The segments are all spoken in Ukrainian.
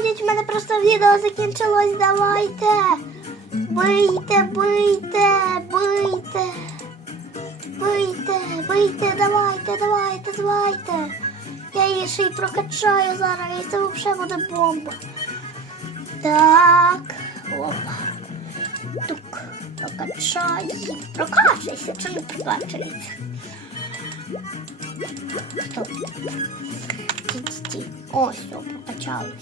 ходять, в мене просто відео закінчилось. Давайте. Бийте, бийте, бийте. Бийте, бийте, давайте, давайте, давайте. Я її ще й прокачаю зараз, і це взагалі буде бомба. Так. Опа. Тук. Прокачай. Прокачайся, чи не прокачається? Стоп. Ті-ті-ті. Ось, все, прокачалось.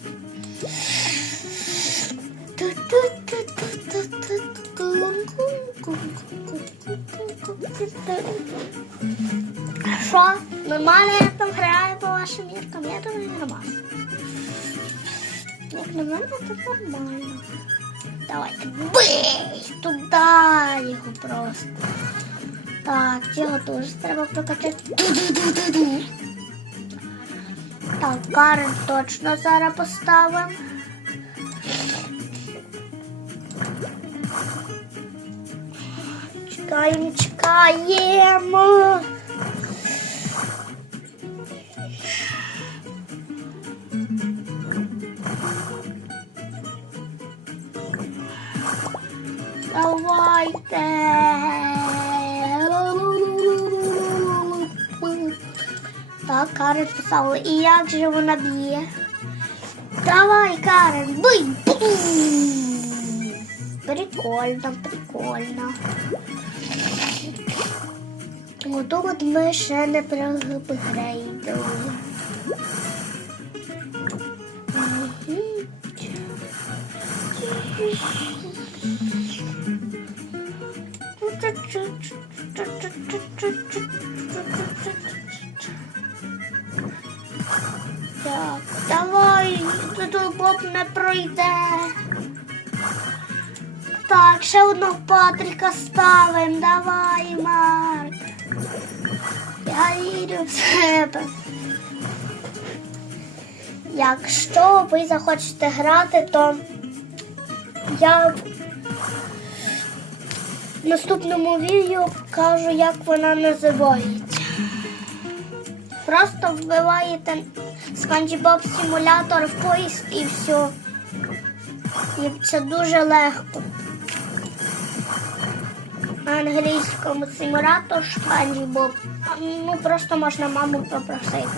Що? Нормально я там граю по вашим міркам? Я думаю, нормально. Як на мене, то нормально. Давайте бий! Туди його просто. Так, цього теж треба прокачати. Ду-ду-ду-ду-ду. Так, Карен точно зараз поставимо. Чекаємо, чекаємо. Давайте. Карен писала. І як же вона б'є? Давай, Карен, бий! Прикольно, прикольно. Ото от ми ще не прогрейдили. Так, давай, тут Боб не пройде. Так, ще одного Патріка ставимо. Давай, Марк. Я вірю в себе. Якщо ви захочете грати, то я в наступному відео покажу, як вона називається. Просто вбиваєте SpongeBob симулятор в поиск і все. І це дуже легко. На англійському симулятор SpongeBob. Ну просто можна маму попросити.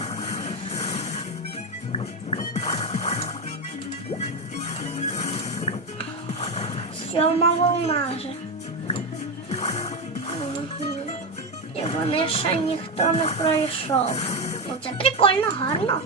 Сьома волна же. І вони ще ніхто не пройшов. Це прикольно, гарно.